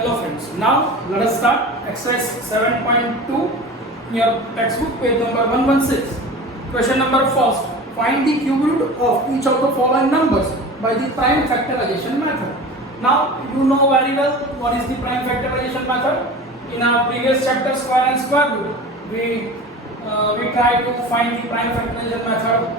Hello friends, now let us start exercise 7.2 in your textbook page number 116. Question number first, find the cube root of each of the following numbers by the prime factorization method. Now you know very well what is the prime factorization method. In our previous chapter square and square root, we tried to find the prime factorization method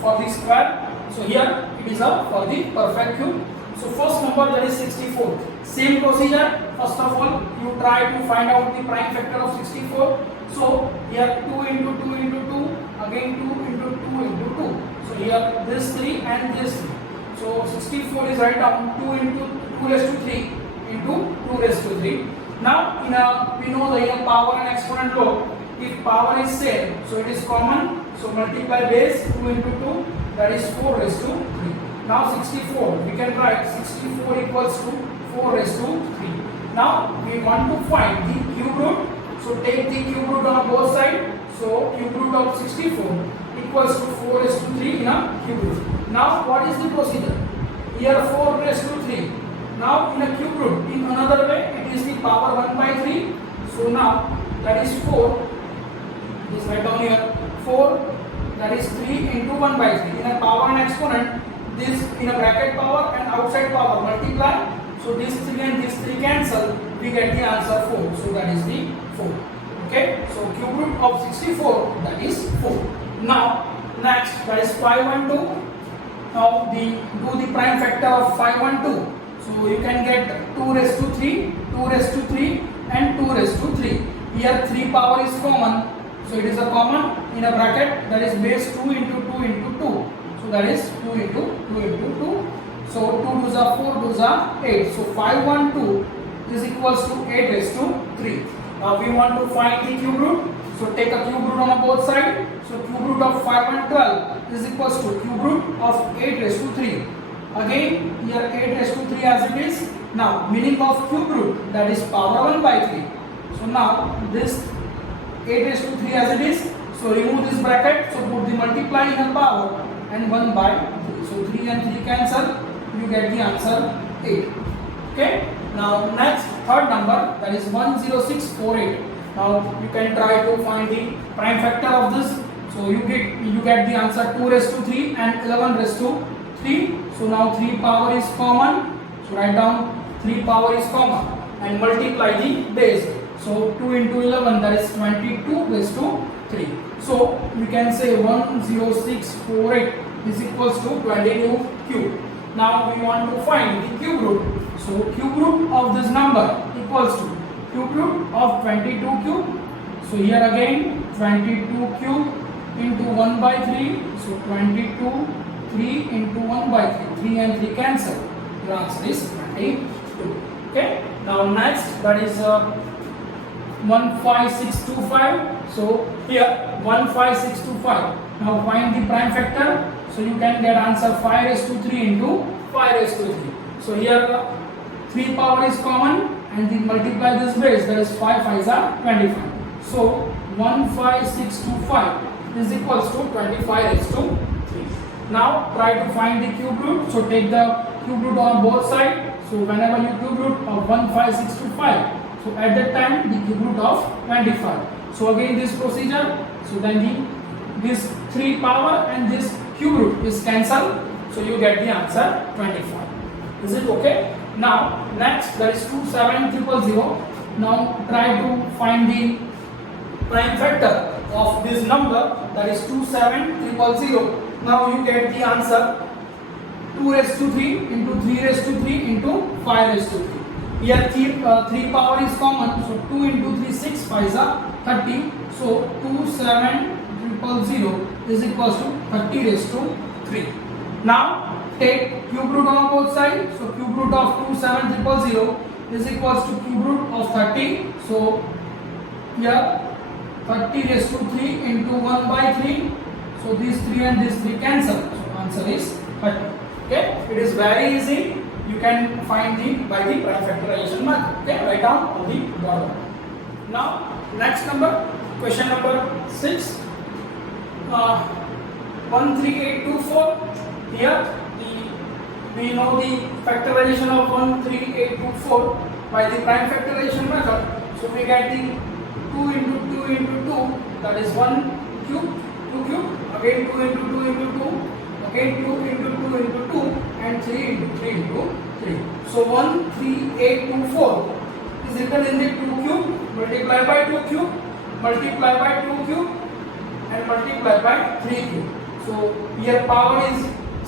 for the square. So here it is for the perfect cube. So first number, that is 64. Same procedure. First of all, you try to find out the prime factor of 64. So here 2 into 2 into 2, again 2 into 2 into 2. So here this 3 and this 3. So 64 is right down 2 into 2 raised to 3 into 2 raised to 3. Now we know that in a power and exponent law, if power is same, so it is common. So multiply base 2 into 2, that is 4 raised to 3. Now 64, we can write 64 equals to 4 raised to 3. Now we want to find the cube root. So take the cube root on both sides. So cube root of 64 equals to 4 raised to 3 in a cube root. Now what is the procedure? Here 4 raised to 3. Now in a cube root, in another way, it is the power 1 by 3. So now that is 4. This write down here 4. That is 3 into 1 by 3. In a power and exponent, this in a bracket power and outside power multiply. So this 3 and this 3 cancel. We get the answer 4. So that is the 4. Okay. So cube root of 64, that is 4. Now next, that is 512. Now do the prime factor of 512. So you can get 2 raised to 3, 2 raised to 3 and 2 raised to 3. Here 3 power is common. So it is a common in a bracket, that is base 2 into 2 into 2. So that is 2 into 2 into 2. So 2 2s are 4, 2s are 8. So 512 is equals to 8 raised to 3. Now we want to find the cube root. So take a cube root on both sides. So cube root of 512 is equals to cube root of 8 raised to 3. Again here 8 raised to 3 as it is. Now meaning of cube root, that is power 1 by 3. So now this 8 raised to 3 as it is. So remove this bracket. So put the multiply in a power and 1 by 3. So 3 and 3 cancel. You get the answer 8. Okay. Now next, third number, that is 10648. Now you can try to find the prime factor of this. So you get the answer 2 raised to 3 and 11 raised to 3. So now 3 power is common. So write down 3 power is common and multiply the base. So 2 into 11, that is 22 raised to 3. So we can say 10648 is equals to 22 cube. Now we want to find the cube root. So cube root of this number equals to cube root of 22 cube. So here again 22 cube into 1 by 3. So 22, 3 into 1 by 3. 3 and 3 cancel. Your answer is 22. Okay. Now next, that is 15625. So here 15625. Now find the prime factor. So you can get answer 5 raised to 3 into 5 raised to 3. So here 3 power is common and then multiply this base, that is 5 5s are 25. So 15625 is equals to 25 raised to 3. Now try to find the cube root. So take the cube root on both sides. So whenever you cube root of 15625, so at that time the cube root of 25. So again this procedure. So then this 3 power and this cube root is cancelled. So you get the answer 25. Is it okay? Now next, that is 27000. Now try to find the prime factor of this number, that is 27000. Now you get the answer 2 raised to 3 into 3 raised to 3 into 5 raised to 3. Here 3 power is common. So 2 into 3, 6 5s are 30. So 27000 is equals to 30 raised to 3. Now take cube root on both sides. So cube root of 27000 is equals to cube root of 30. So here 30 raised to 3 into 1 by 3. So these 3 and this 3 cancel. So answer is 30. Okay. It is very easy. You can find by the prime factorization method. Okay. Write down on the bottom. Now next number, question number 6. 13824. Here we know the factorization of 13824. by the prime factorization method. So we get the 2 into 2 into 2, that is 1 cube, 2 cube, again 2 into 2 into 2, again 2 into 2 into 2, and 3 into 3 into 3. So 1, 3, 8, 2, 4 is written in the 2 cube, multiply by 2 cube, multiply by 2 cube, and multiply by 3 cube. So here power is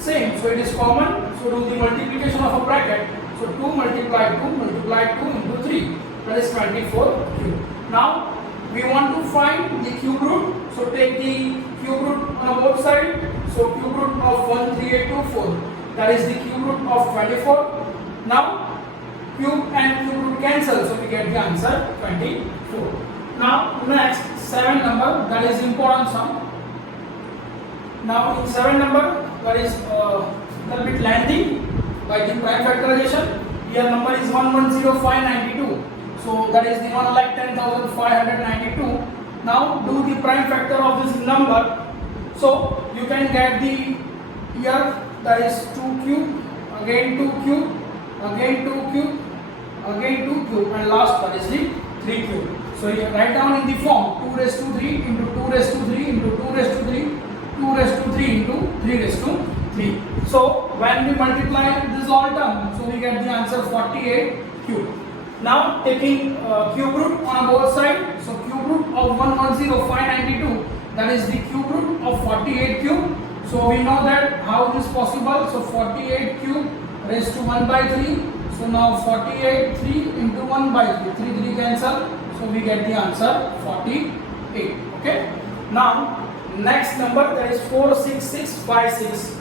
same, so it is common. So do the multiplication of a bracket. So 2 multiply 2 multiply 2 into 3, that is 24 cube. Now we want to find the cube root. So take the cube root on both sides. So cube root of 13824, that is the cube root of 24. Now cube and cube root cancel, so we get the answer 24. Now next 7 number, that is important sum. Now in 7 number, that is a little bit lengthy by the prime factorization. Here number is 110592. So that is the 1,10,592. Now do the prime factor of this number. So you can get the here, that is 2 cube, again 2 cube, again 2 cube, again 2 cube, and last that is the 3 cube. So you write down in the form 2 raised to 3 into 2 raised to 3 into 2 raised to 3, 2 raised to 3 into 3 raised to 3. So when we multiply this all term, so we get the answer 48 cube. Now taking cube root on both sides, so cube root of 110592, that is the cube root of 48 cube. So we know that how it is possible. So 48 cube raised to 1 by 3. So now 48 3 into 1 by 3, 3 cancel. So we get the answer 48. Okay. Now next number, that is 46656.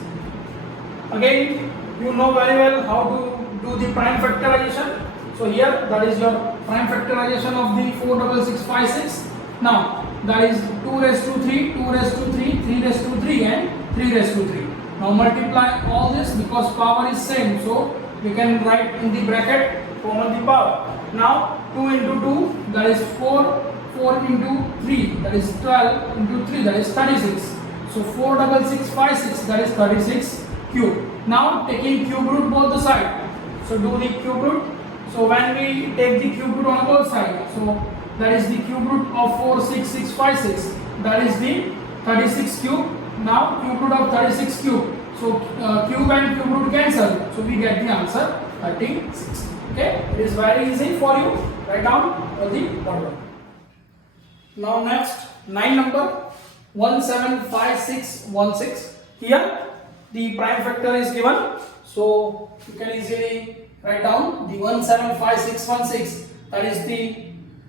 Again you know very well how to do the prime factorization. So here that is your prime factorization of the 46656. Now that is 2 raised to 3, 2 raised to 3, 3 raised to 3, and 3 raised to 3. Now multiply all this because power is same. So we can write in the bracket common the power. Now 2 into 2, that is 4, 4 into 3, that is 12 into 3, that is 36. So 46656, that is 36 cube. Now taking cube root both the side. So do the cube root. So when we take the cube root on both sides, so that is the cube root of 46656, that is the 36 cube. Now cube root of 36 cube. So cube and cube root cancel. So we get the answer 36. Okay, it is very easy for you. Write down the bottom. Now next 9 number 175616. Here the prime factor is given. So you can easily write down the 175616. That is the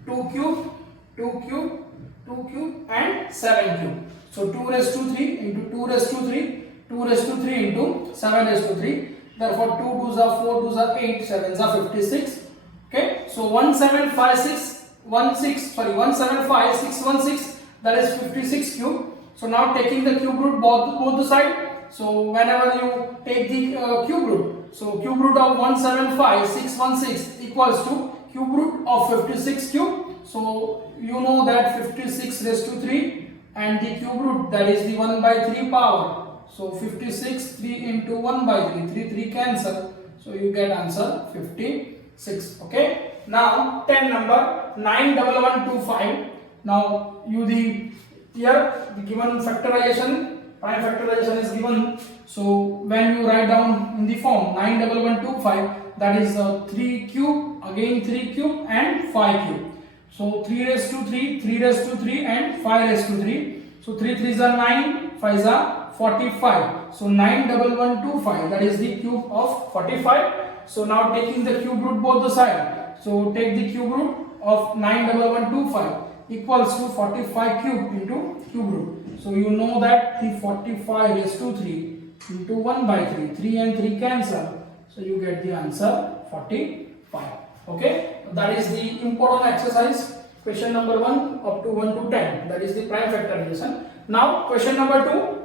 2 cube, 2 cube, 2 cube, and 7 cube. So 2 raised to 3 into 2 raised to 3, 2 raised to 3 into 7 raised to 3. Therefore 2 2s are 4 2s are 8, 7s are 56. Okay, so 175616, that is 56 cube. So now taking the cube root both the side. So whenever you take the cube root, so cube root of 175616 equals to cube root of 56 cube. So you know that 56 raised to 3 and the cube root, that is the 1 by 3 power. So 56 3 into 1 by 3, 3 cancel. So you get answer 56. Okay. Now 10 number 91125. Now you the here the given factorization, prime factorization is given. So when you write down in the form 91125, that is 3 cube, again 3 cube, and 5 cube. So 3 raised to 3, 3 raised to 3, and 5 raised to 3. So 3 3s are 9, 5s are 45. So 91125, that is the cube of 45. So now taking the cube root both the side. So take the cube root of 91125 equals to 45 cube into cube root. So you know that the 45 raised to 3 into 1 by 3, 3 and 3 cancel. So you get the answer 45. Okay, that is the important exercise. Question number 1 up to 1 to 10. That is the prime factorization. Now question number 2,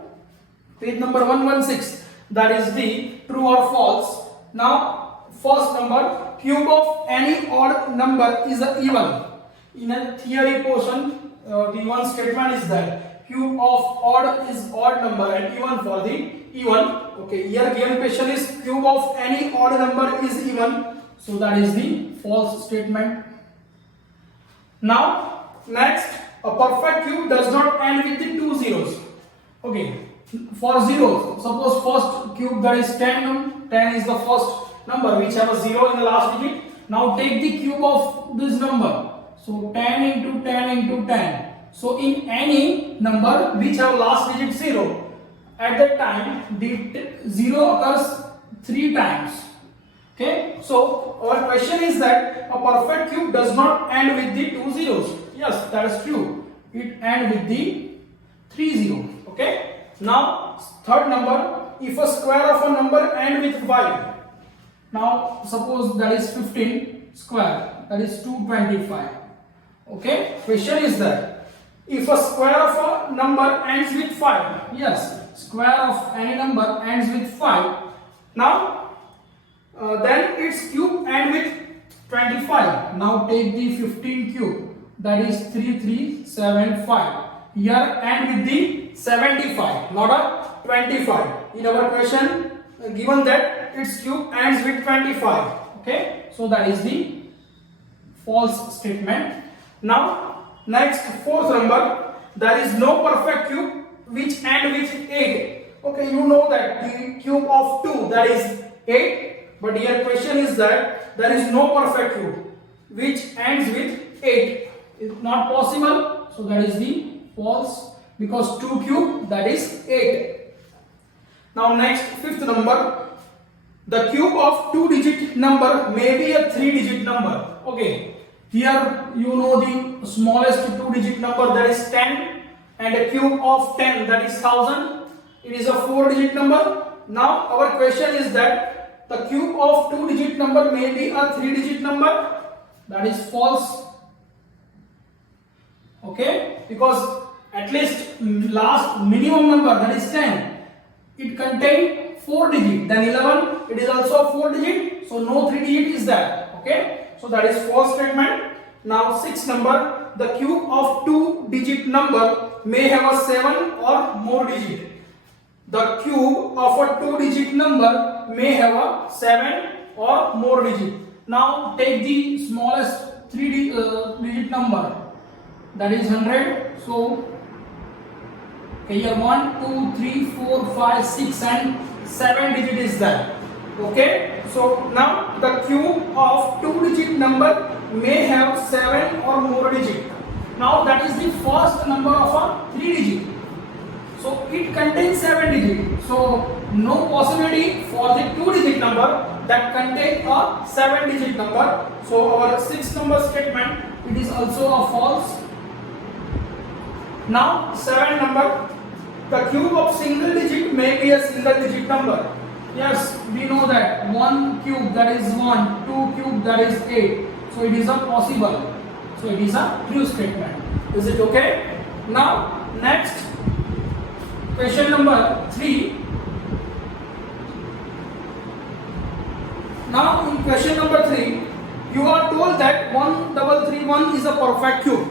page number 116. That is the true or false. Now first number, cube of any odd number is a even. In a theory portion, the one statement is that cube of odd is odd number and even for the even. Okay, here given question is cube of any odd number is even. So that is the false statement. Now next, a perfect cube does not end with the two zeros. Okay, for zeros, suppose first cube that is 10, 10 is the first number which have a 0 in the last digit. Now take the cube of this number. So 10 into 10 into 10. So in any number which have last digit 0, at that time the 0 occurs 3 times. Okay, so our question is that a perfect cube does not end with the two zeros. Yes, that is true. It ends with the 3 0. Okay. Now third number, if a square of a number ends with 5. Now suppose that is 15 square, that is 225. Okay. Question is that if a square of a number ends with 5. Yes, square of any number ends with 5. Now then its cube ends with 25. Now take the 15 cube, that is 3375. Here end with the 75, not a 25. In our question given that its cube ends with 25. Okay, so that is the false statement. Now next, fourth number, there is no perfect cube which ends with 8. Okay, you know that the cube of 2, that is 8. But here question is that there is no perfect cube which ends with 8. It's not possible. So that is the false, because 2 cube, that is 8. Now next, fifth number, the cube of 2-digit number may be a 3-digit number. Okay, here you know the smallest 2-digit number, that is 10, and a cube of 10, that is 1000. It is a 4-digit number. Now our question is that the cube of 2-digit number may be a 3-digit number. That is false. Okay, because at least last minimum number, that is 10, it contains 4 digit. Then 11, it is also 4 digit. So no 3 digit is there. Okay, so that is false statement. Now sixth number, the cube of 2-digit number may have a 7 or more digit. The cube of a 2-digit number may have a 7 or more digit. Now take the smallest 3-digit number, that is 100. So okay, here 1, 2, 3, 4, 5, 6 and 7 digit is there. Okay, so now the cube of 2-digit number may have 7 or more digit. Now that is the first number of a 3 digit. So it contains 7 digit. So no possibility for the 2-digit number that contains a 7-digit number. So our sixth number statement, it is also a false. Now 7 number, the cube of single digit may be a single digit number. Yes, we know that 1 cube, that is 1, 2 cube, that is 8. So it is a possible. So it is a true statement. Is it okay? Now next, question number 3. Now in question number 3, you are told that 1331 is a perfect cube.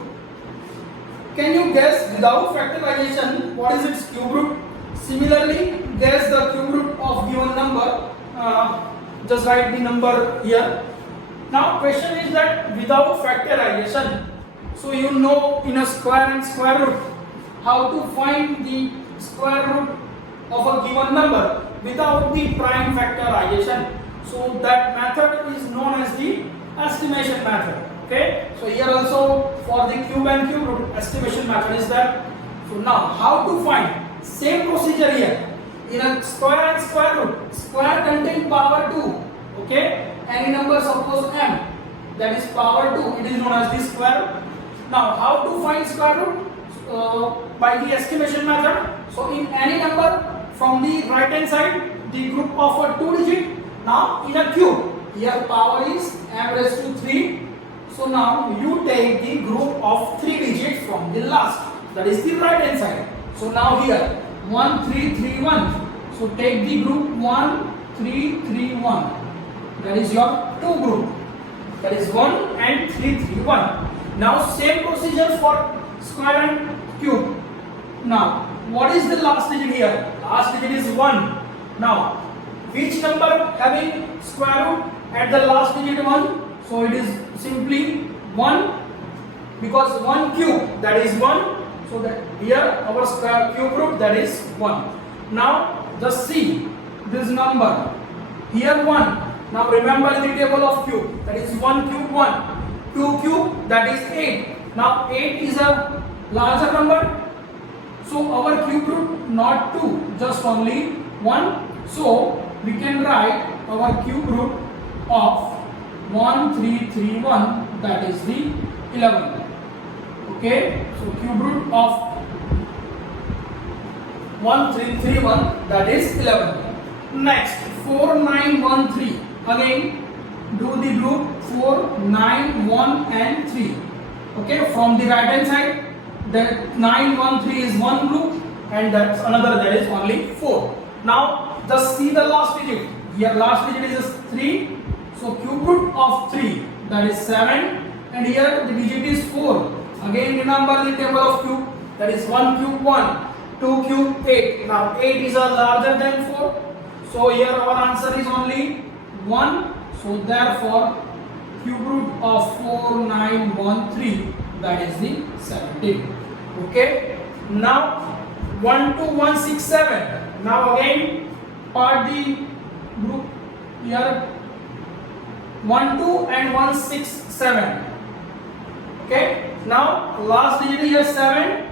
Can you guess without factorization what is its cube root? Similarly, guess the cube root of given number. Just write the number here. Now question is that without factorization, so you know in a square and square root how to find the square root of a given number without the prime factorization. So that method is known as the estimation method. Okay, so here also for the cube and cube root, estimation method is there. So now how to find? Same procedure here. In a square and square root, square contains power 2. Okay, any number suppose m, that is power 2, it is known as the square. Now how to find square root? By the estimation method. So in any number from the right hand side, the group of a 2 digit. Now in a cube, here power is m raised to 3. So now you take the group of 3 digits from the last, that is the right hand side. So now here 1 3 3 1. So take the group 1 3 3 1. That is your 2 group. That is 1 and 3 3 1. Now same procedure for square and cube. Now what is the last digit here? Last digit is 1. Now which number having square root at the last digit 1, so it is simply 1, because 1 cube, that is 1, so that here our square cube root, that is 1. Now just see this number, here 1. Now remember the table of cube, that is 1 cube 1, 2 cube, that is 8. Now 8 is a larger number, so our cube root not 2, just only 1. So we can write our cube root of 1331, that is the 11. Okay, so cube root of 1331, that is 11. Next, 4913. Again, do the group 4, 9, 1 and 3. Okay, from the right hand side, that 9, 1, 3 is one group, and that's another, that is only 4. Now just see the last digit. Here last digit is 3, so cube root of 3, that is 7, and here the digit is 4. Again remember the table of cube, that is 1 cube 1, 2 cube 8. Now 8 is larger than 4, so here our answer is only 1. So therefore cube root of 4913, that is the 17. Okay. Now 1 to 167. Now again part the group here 1, 2 and 167. Okay. Now last digit here 7.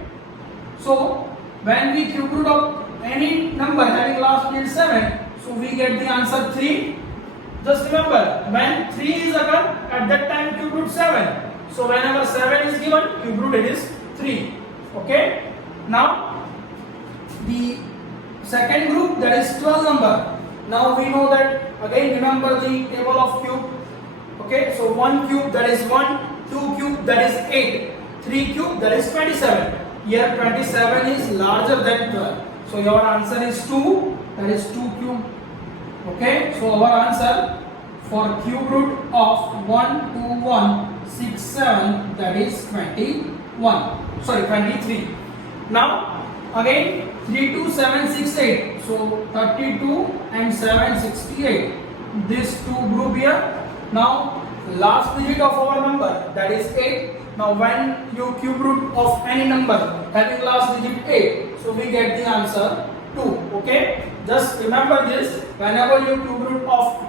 So when we cube root of any number having last digit 7, so we get the answer 3. Just remember, when 3 is occurred, at that time cube root 7. So whenever 7 is given, cube root it is 3. Okay. Now the second group, that is 12 number. Now we know that, again remember the table of cube. Okay, so 1 cube, that is 1, 2 cube, that is 8, 3 cube, that is 27. Here 27 is larger than 12. So your answer is 2, that is 2 cube. Okay, so our answer for cube root of 12167, that is 23. Now again 32768, so 32 and 768, this two group here. Now last digit of our number, that is 8. Now when you cube root of any number having last digit 8, so we get the answer 2. Okay, just remember this, whenever you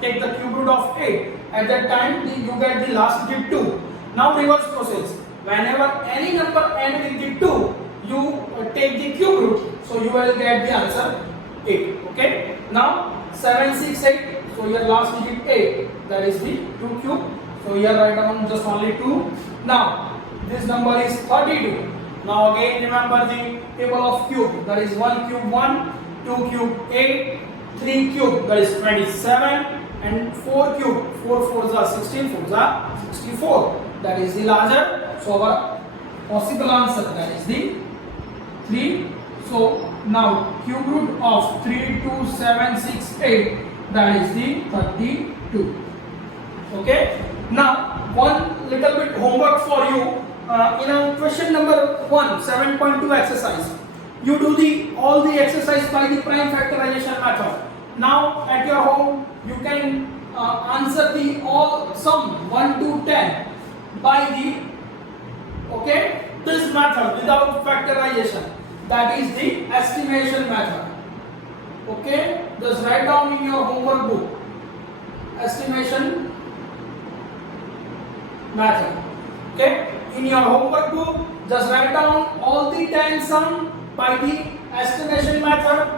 take the cube root of 8, at that time you get the last digit 2. Now reverse process, whenever any number end with the 2, you take the cube root, so you will get the answer 8. Okay, now 768, so your last digit 8, that is the 2 cube, so here write down just only 2. Now this number is 32. Now again remember the table of cube, that is 1 cube 1, 2 cube 8, 3 cube, that is 27, and 4 cube, 4 4s are 16, 4s are 64, that is the larger. So our possible answer, that is the 3. So now cube root of 32768, that is the 32. Okay. Now one little bit homework for you. In a question number 1, 7.2 exercise, you do all the exercise by the prime factorization method. Now at your home you can answer the all sum 1 to 10 by the this method without factorization, that is the estimation method. Okay, just write down in your homework book estimation method. Okay, in your homework book just write down all the 10 sum by the estimation method.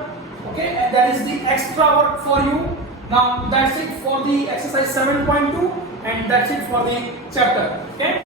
Okay, and that is the extra work for you. Now that's it for the exercise 7.2, and that's it for the chapter. Okay.